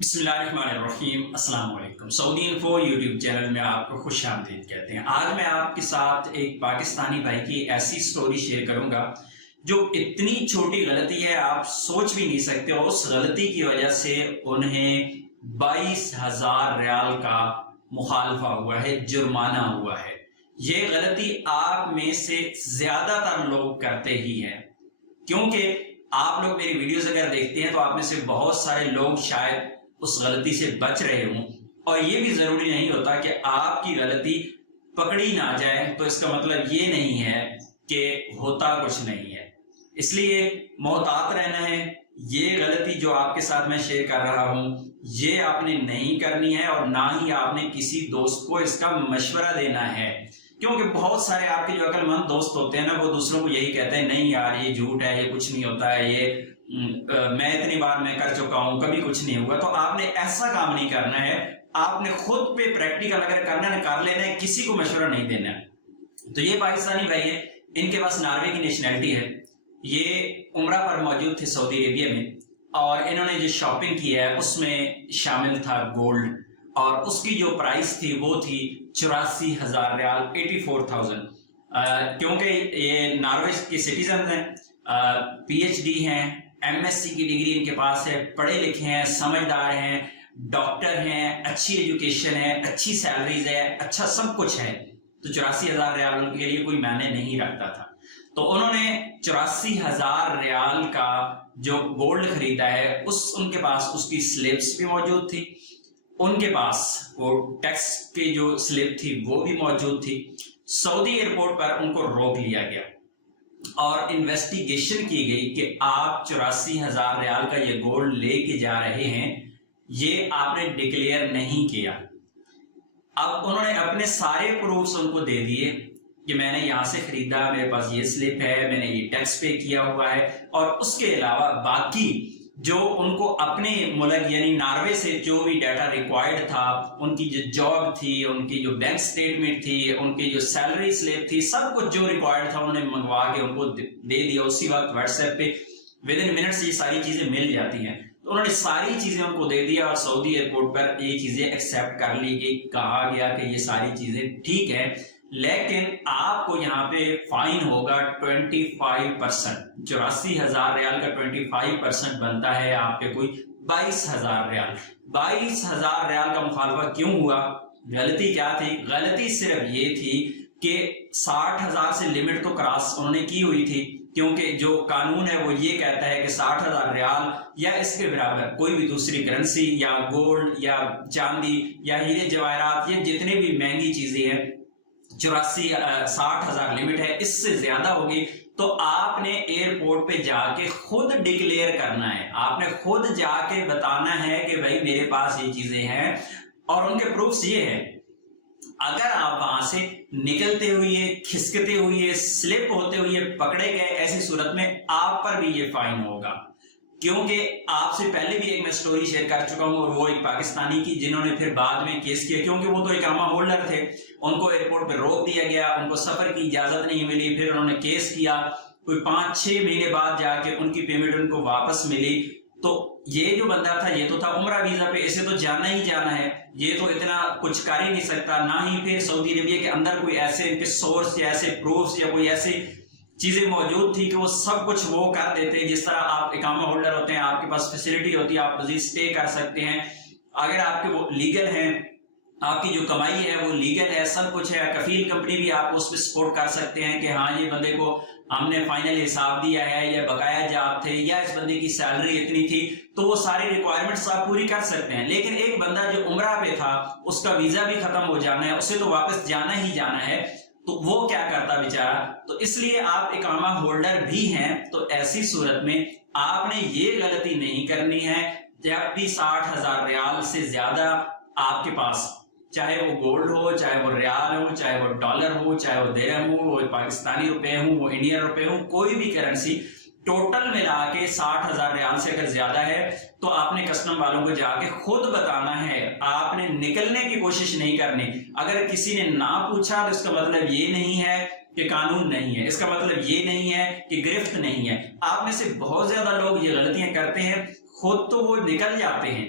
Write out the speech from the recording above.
بسم اللہ الرحمن الرحیم۔ السلام علیکم۔ سعودی انفو یوٹیوب چینل میں آپ کو خوش آمدید کہتے ہیں۔ آج میں آپ کے ساتھ ایک پاکستانی بھائی کی ایسی سٹوری شیئر کروں گا جو اتنی چھوٹی غلطی ہے آپ سوچ بھی نہیں سکتے، اور اس غلطی کی وجہ سے انہیں 22,000 ریال کا مخالفہ ہوا ہے، جرمانہ ہوا ہے۔ یہ غلطی آپ میں سے زیادہ تر لوگ کرتے ہی ہیں، کیونکہ آپ لوگ میری ویڈیوز اگر دیکھتے ہیں تو آپ میں سے بہت سارے لوگ شاید اس غلطی سے بچ رہے ہوں، اور یہ بھی ضروری نہیں ہوتا کہ آپ کی غلطی پکڑی نہ جائے تو اس کا مطلب یہ نہیں ہے کہ ہوتا کچھ نہیں ہے۔ اس لیے محتاط رہنا ہے۔ یہ غلطی جو آپ کے ساتھ میں شیئر کر رہا ہوں یہ آپ نے نہیں کرنی ہے، اور نہ ہی آپ نے کسی دوست کو اس کا مشورہ دینا ہے، کیونکہ بہت سارے آپ کے جو عقل مند دوست ہوتے ہیں نا، وہ دوسروں کو یہی کہتے ہیں نہیں یار یہ جھوٹ ہے، یہ کچھ نہیں ہوتا ہے، یہ میں اتنی بار میں کر چکا ہوں، کبھی کچھ نہیں ہوگا۔ تو آپ نے ایسا کام نہیں کرنا ہے، آپ نے خود پہ پریکٹیکل اگر کرنا ہے کر لینا ہے، کسی کو مشورہ نہیں دینا ہے۔ تو یہ پاکستانی بھائی ہے، ان کے پاس ناروے کی نیشنلٹی ہے، یہ عمرہ پر موجود تھے سعودی عربیہ میں، اور انہوں نے جو شاپنگ کی ہے اس میں شامل تھا گولڈ، اور اس کی جو پرائس تھی وہ تھی 84,000 ریال، 84,000۔ کیونکہ یہ ناروے کے سٹیزن ہیں، پی ایچ ڈی ہیں، ایم ایس سی کی ڈگری ان کے پاس ہے، پڑھے لکھے ہیں، سمجھدار ہیں، ڈاکٹر ہیں، اچھی ایجوکیشن ہے، اچھی سیلریز ہے، اچھا سب کچھ ہے۔ تو 84,000 ریال ان کے لیے کوئی معنی نہیں رکھتا تھا۔ تو انہوں نے 84,000 ریال کا جو گولڈ خریدا ہے ان کے پاس اس کی سلپس بھی موجود تھی، ان کے پاس وہ ٹیکس کی جو سلپ تھی وہ بھی موجود تھی۔ سعودی ایئرپورٹ پر ان کو روک لیا گیا اور انویسٹیگیشن کی گئی کہ آپ 84,000 ریال کا یہ گولڈ لے کے جا رہے ہیں، یہ آپ نے ڈکلیئر نہیں کیا۔ اب انہوں نے اپنے سارے پروفس ان کو دے دیے کہ میں نے یہاں سے خریدا، میرے پاس یہ سلپ ہے، میں نے یہ ٹیکس پے کیا ہوا ہے، اور اس کے علاوہ باقی جو ان کو اپنے ملک یعنی ناروے سے جو بھی ڈیٹا ریکوائرڈ تھا، ان کی جو جاب تھی، ان کی جو بینک سٹیٹمنٹ تھی، ان کی جو سیلری سلپ تھی، سب کچھ جو ریکوائرڈ تھا انہوں نے منگوا کے ان کو دے دیا۔ اسی وقت واٹس ایپ پہ ود ان منٹس یہ ساری چیزیں مل جاتی ہیں۔ تو انہوں نے ساری چیزیں ان کو دے دیا، اور سعودی ایئرپورٹ پر یہ چیزیں ایکسیپٹ کر لی گئی، کہا گیا کہ یہ ساری چیزیں ٹھیک ہے، لیکن آپ کو یہاں پہ فائن ہوگا 25%۔ 84,000 ریال کا 25% بنتا ہے آپ کے کوئی 22,000 ریال۔ 22,000 ریال کا مخالفہ کیوں ہوا؟ غلطی کیا تھی؟ غلطی صرف یہ تھی کہ 60,000 سے لمٹ تو کراس انہوں نے کی ہوئی تھی، کیونکہ جو قانون ہے وہ یہ کہتا ہے کہ 60,000 ریال یا اس کے برابر کوئی بھی دوسری کرنسی یا گولڈ یا چاندی یا ہیرے جواہرات، یہ جتنے بھی مہنگی چیزیں ہیں، 60,000 لمٹ ہے، اس سے زیادہ ہوگی تو آپ نے ایئرپورٹ پہ جا کے خود ڈکلیئر کرنا ہے، آپ نے خود جا کے بتانا ہے کہ بھائی میرے پاس یہ چیزیں ہیں، اور ان کے پروفس یہ ہیں۔ اگر آپ وہاں سے نکلتے ہوئے، کھسکتے ہوئے، سلپ ہوتے ہوئے پکڑے گئے، ایسی صورت میں آپ پر بھی یہ فائن ہوگا، کیونکہ آپ سے پہلے بھی ایک میں سٹوری شیئر کر چکا ہوں، اور وہ ایک پاکستانی کی جنہوں نے پھر بعد میں کیس کیا، کیونکہ وہ تو اقامہ ہولڈر تھے، ان کو ایئرپورٹ پہ روک دیا گیا، ان کو سفر کی اجازت نہیں ملی، پھر انہوں نے کیس کیا، کوئی 5-6 مہینے بعد جا کے ان کی پیمنٹ ان کو واپس ملی۔ تو یہ جو بندہ تھا یہ تو تھا عمرہ ویزا پہ، اسے تو جانا ہی جانا ہے، یہ تو اتنا کچھ کر ہی نہیں سکتا، نہ ہی پھر سعودی عربیہ کے اندر کوئی ایسے ان کے سورس یا ایسے پروفس یا کوئی ایسے چیزیں موجود تھی کہ وہ سب کچھ وہ کر دیتے۔ جس طرح آپ اقامہ ہولڈر ہوتے ہیں، آپ کے پاس فیسلٹی ہوتی ہے، آپ مزید اسٹے کر سکتے ہیں، اگر آپ کے وہ لیگل ہیں، آپ کی جو کمائی ہے وہ لیگل ہے، سب کچھ ہے، کفیل کمپنی بھی آپ کو اس پہ سپورٹ کر سکتے ہیں کہ ہاں یہ بندے کو ہم نے فائنل حساب دیا ہے، یا بقایا جاب تھے، یا اس بندے کی سیلری اتنی تھی، تو وہ ساری ریکوائرمنٹس آپ پوری کر سکتے ہیں۔ لیکن ایک بندہ جو عمرہ پہ تھا، اس کا ویزا بھی ختم ہو جانا ہے، اسے تو واپس جانا ہی جانا ہے، تو وہ کیا کرتا بیچارہ؟ تو اس لیے آپ اقامہ ہولڈر بھی ہیں، تو ایسی صورت میں آپ نے یہ غلطی نہیں کرنی ہے۔ جب بھی 60,000 ریال سے زیادہ آپ کے پاس، چاہے وہ گولڈ ہو، چاہے وہ ریال ہو، چاہے وہ ڈالر ہو، چاہے وہ درہم ہو، وہ پاکستانی روپے ہوں، وہ انڈین روپے ہوں، کوئی بھی کرنسی ٹوٹل ملا کے 60,000 ریال سے اگر زیادہ ہے تو آپ نے کسٹم والوں کو جا کے خود بتانا ہے، آپ نے نکلنے کی کوشش نہیں کرنی۔ اگر کسی نے نہ پوچھا تو اس کا مطلب یہ نہیں ہے کہ قانون نہیں ہے، اس کا مطلب یہ نہیں ہے کہ گرفت نہیں ہے۔ آپ میں سے بہت زیادہ لوگ یہ غلطیاں کرتے ہیں، خود تو وہ نکل جاتے ہیں